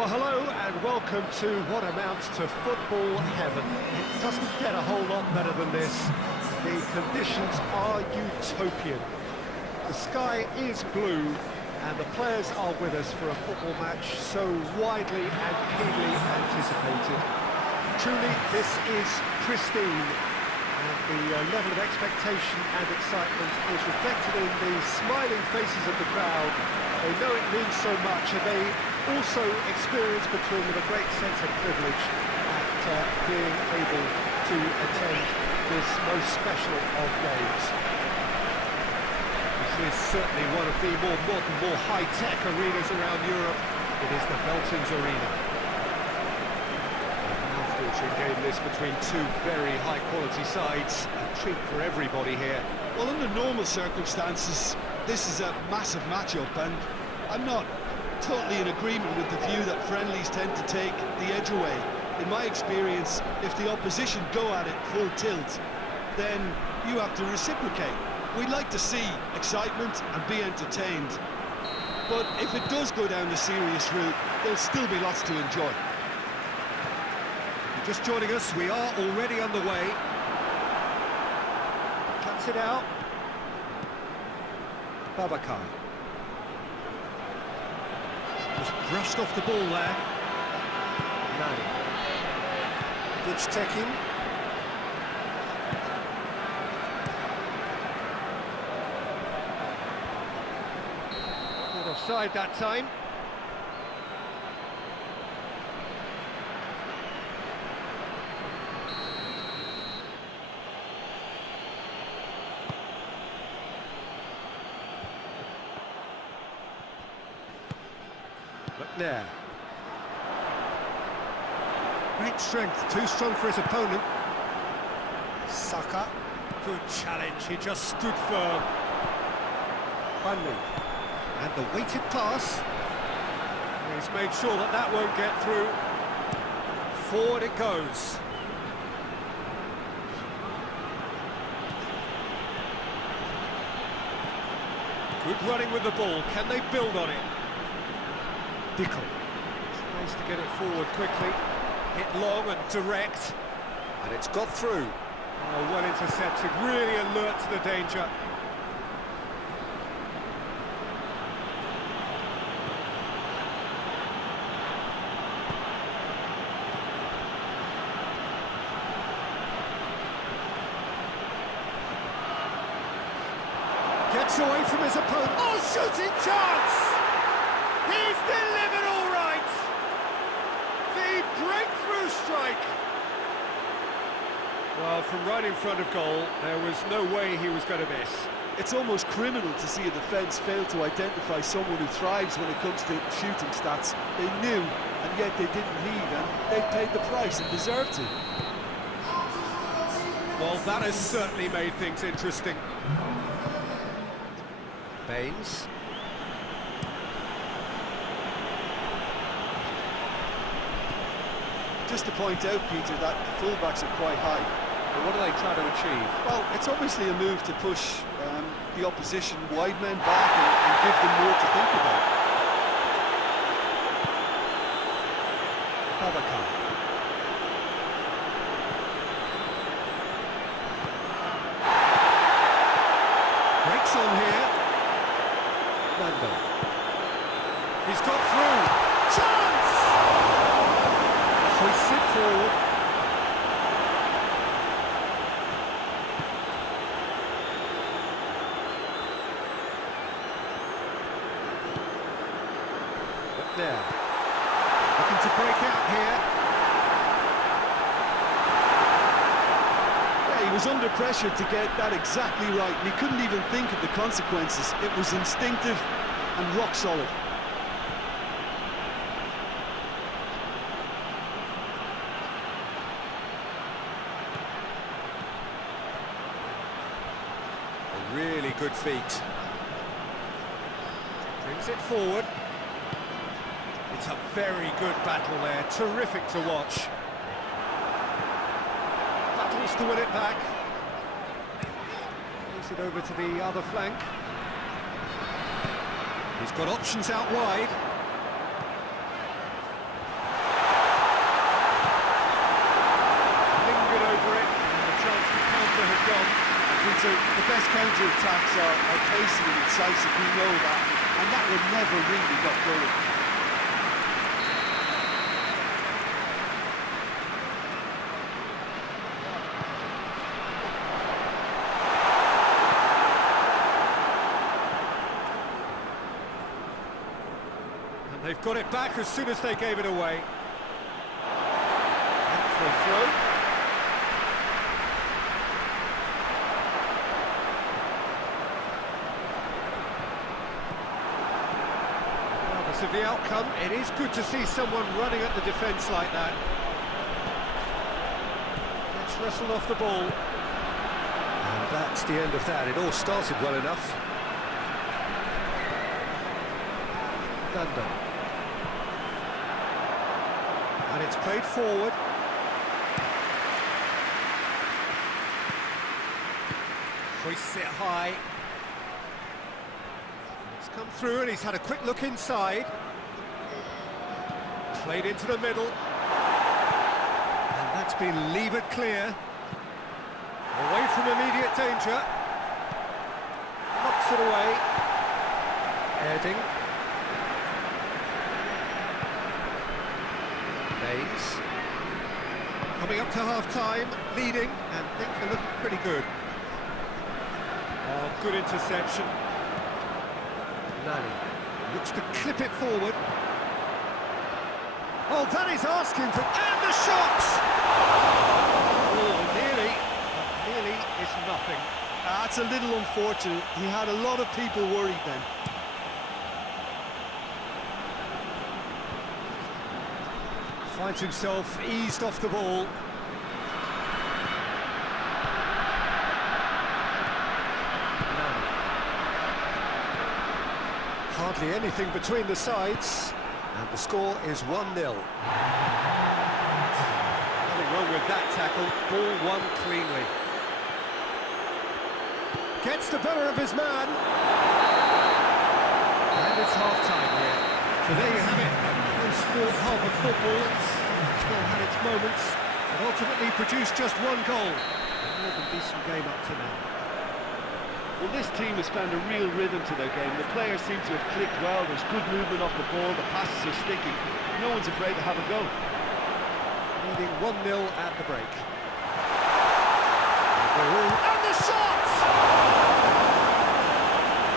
Well, hello and welcome to what amounts to football heaven. It doesn't get a whole lot better than this. The conditions are utopian. The sky is blue and the players are with us for a football match so widely and keenly anticipated. Truly, this is pristine. And the level of expectation and excitement is reflected in the smiling faces of the crowd. They know it means so much, and they also experience between them a great sense of privilege at being able to attend this most special of games. This is certainly one of the more modern, more high-tech arenas around Europe. It is the Veltins Arena. Game this between two very high-quality sides. A treat for everybody here. Well, under normal circumstances, this is a massive matchup, and I'm not totally in agreement with the view that friendlies tend to take the edge away. In my experience, if the opposition go at it full tilt, then you have to reciprocate. We'd like to see excitement and be entertained, but if it does go down the serious route, there'll still be lots to enjoy. Just joining us, we are already underway. Cuts it out. Babacar. Just brushed off the ball there. Nani. Good taking. Not offside that time. There. Great strength, too strong for his opponent. Saka, good challenge, he just stood firm. Burnley, and the weighted pass. He's made sure that that won't get through. Forward it goes. Good running with the ball, can they build on it? Dickel tries to get it forward quickly, hit long and direct, and it's got through. Oh, well intercepted, really alert to the danger. Gets away from his opponent. Oh, shooting chance! He's delivered all right! The breakthrough strike! Well, from right in front of goal, there was no way he was going to miss. It's almost criminal to see a defence fail to identify someone who thrives when it comes to shooting stats. They knew, and yet they didn't heed, and they've paid the price and deserved to. Well, that has certainly made things interesting. Baines. Just to point out, Peter, that the fullbacks are quite high. But what are they trying to achieve? Well, it's obviously a move to push the opposition wide men back and give them more to think about. Babacar. Breaks on here. Mando. He's got through. Chance! Hoists it forward. But there. Looking to break out here. Yeah, he was under pressure to get that exactly right, and he couldn't even think of the consequences. It was instinctive and rock solid. Really good feet. Brings it forward. It's a very good battle there. Terrific to watch. Battles to win it back. Plays it over to the other flank. He's got options out wide. counter-attacks are pacey and incisive, we know that, and that would never really got going. And they've got it back as soon as they gave it away. And for a throw. Regardless of the outcome, it is good to see someone running at the defence like that. Gets wrestled off the ball. And that's the end of that. It all started well enough. Thunder. And it's played forward. Hoists it high. It's come through and he's had a quick look inside. Played into the middle. And that's been levered clear. Away from immediate danger. Knocks it away. Heading. Coming up to half-time, leading, and things are looking pretty good. Oh, good interception. Nani looks to clip it forward. Oh, that is asking for... And the shot! Oh, nearly, but nearly is nothing. That's a little unfortunate. He had a lot of people worried then. Finds himself eased off the ball. Hardly anything between the sides, and the score is 1-0. Nothing wrong with that tackle, ball won cleanly. Gets the better of his man. And it's half-time here. So there you have it. Sport half of football, still had its moments, but ultimately produced just one goal. A more than decent game up to now. Well, this team has found a real rhythm to their game. The players seem to have clicked well, there's good movement off the ball, the passes are sticky. No one's afraid to have a go. Leading 1-0 at the break. And the shot!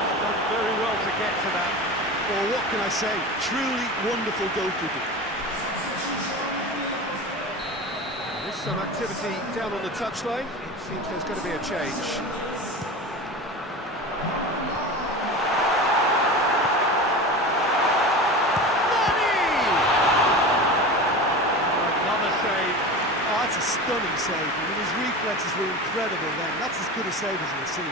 He's done very well to get to that. Well, what can I say? Truly wonderful goalkeeping. There's some activity down on the touchline. It seems there's going to be a change. Another save. Oh, that's a stunning save. I mean, his reflexes were incredible then. That's as good a save as we'll see.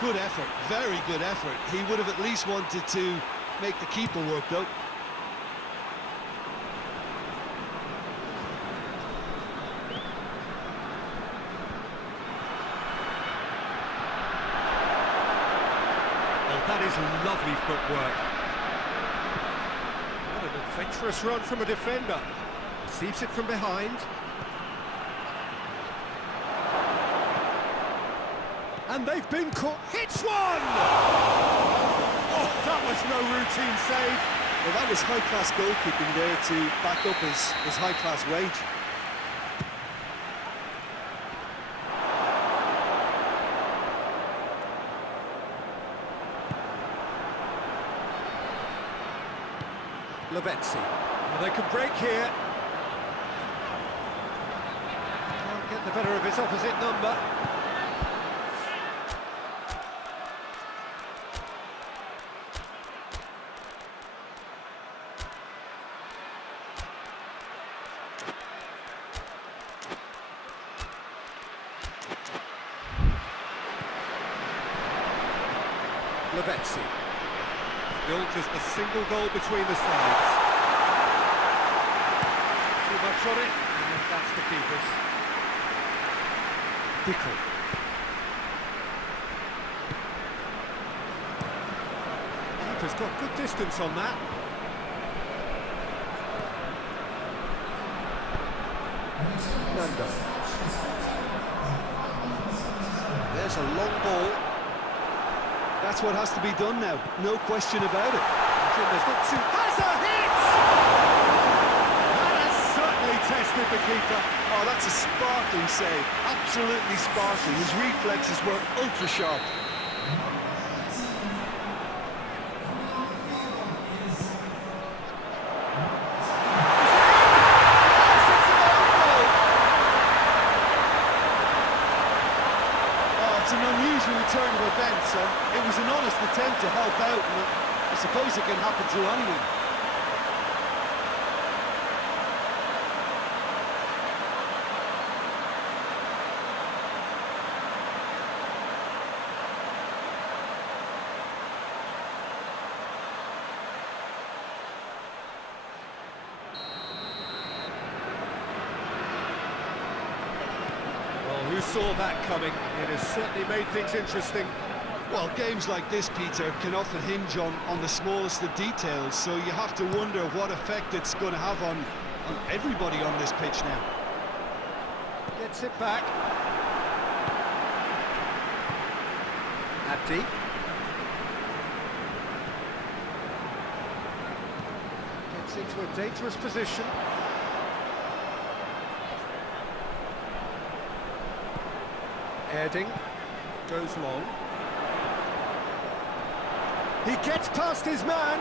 Good effort, very good effort. He would have at least wanted to make the keeper work, though. Oh, that is lovely footwork. What an adventurous run from a defender. Receives it from behind. And they've been caught. Hits one! Oh, that was no routine save. Well, that was high-class goalkeeping there to back up his high-class wage. Lavezzi. Well, they could break here. Can't get the better of his opposite number. Lavezzi. Still just a single goal between the sides. Too much on it, and that's the keepers. Dickel. Keeper's got good distance on that. Nando. There's a long ball. That's what has to be done now, no question about it. There's not too... Has a hit! That has certainly tested the keeper. Oh, that's a sparkling save, absolutely sparkling. His reflexes were ultra sharp. It's an unusual turn of events, and it was an honest attempt to help out, and I suppose it can happen to anyone. Who saw that coming? It has certainly made things interesting. Well, games like this, Peter, can often hinge on the smallest of details, so you have to wonder what effect it's going to have on everybody on this pitch now. Gets it back. Abdi. Gets into a dangerous position. Erding goes long. He gets past his man.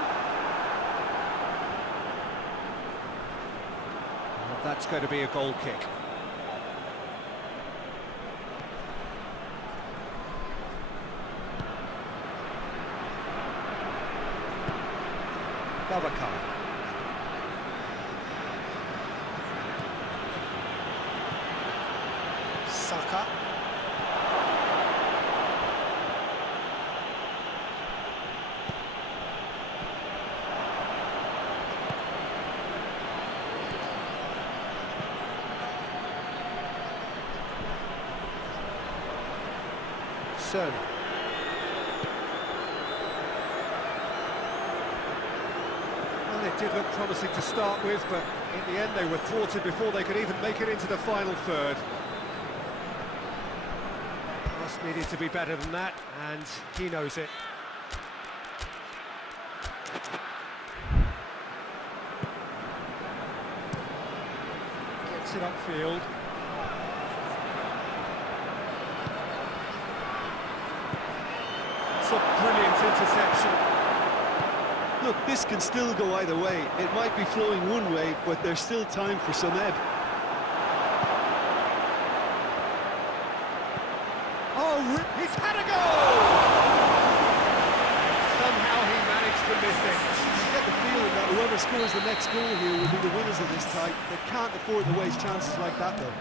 And that's going to be a goal kick. Babacar. Saka. Sony. Well, it did look promising to start with, but in the end they were thwarted before they could even make it into the final third. Us needed to be better than that, and he knows it. Gets it upfield. A brilliant interception. Look, this can still go either way. It might be flowing one way, but there's still time for some ebb. Oh, he's had a goal! Somehow he managed to miss it. You get the feeling that whoever scores the next goal here will be the winners of this tie. They can't afford to waste chances like that, though.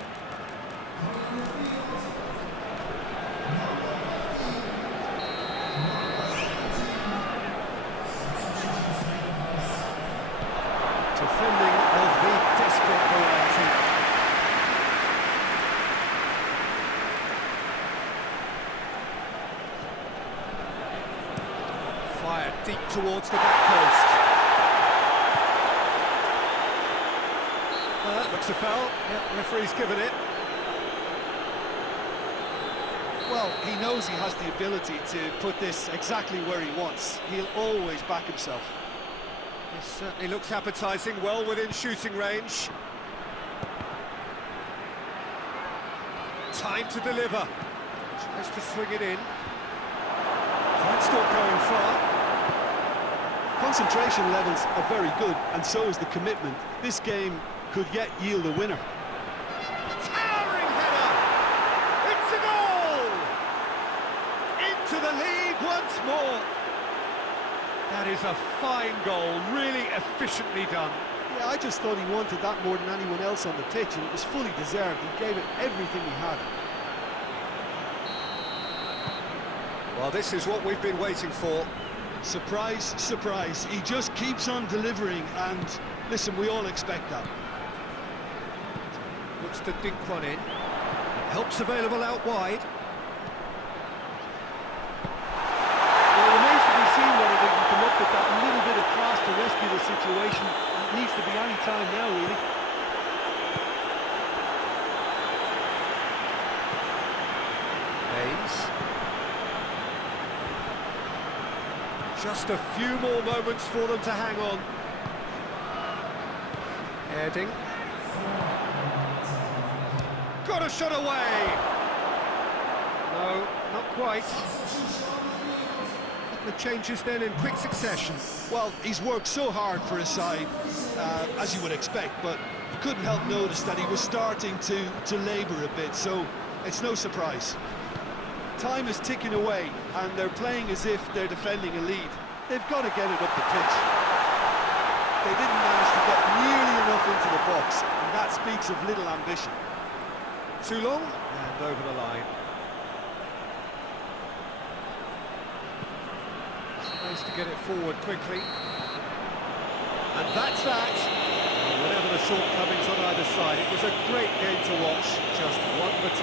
Defending of the desperate variety. Fired deep towards the back post. Well, that looks a foul. Yep, referee's given it. Well, he knows he has the ability to put this exactly where he wants. He'll always back himself. This certainly looks appetising, well within shooting range. Time to deliver. Tries to swing it in. That's not going far. Concentration levels are very good, and so is the commitment. This game could yet yield a winner. Towering header! It's a goal! Into the lead once more. That is a fine goal, really efficiently done. Yeah, I just thought he wanted that more than anyone else on the pitch, and it was fully deserved. He gave it everything he had. Well, this is what we've been waiting for. Surprise, surprise. He just keeps on delivering, and listen, we all expect that. Looks to dink one in. Help's available out wide. Well, it remains to be seen whether they can come up with that little bit of class to rescue the situation. It needs to be any time now, really. Hayes. Just a few more moments for them to hang on. Heading. Got a shot away! No, not quite. The changes then in quick succession. Well, he's worked so hard for his side, as you would expect, but you couldn't help notice that he was starting to labour a bit, so it's no surprise. Time is ticking away, and they're playing as if they're defending a lead. They've got to get it up the pitch. They didn't manage to get nearly enough into the box, and that speaks of little ambition. Too long, and over the line. Space to get it forward quickly. And that's that. Whatever the shortcomings on either side, it was a great game to watch. Just one between.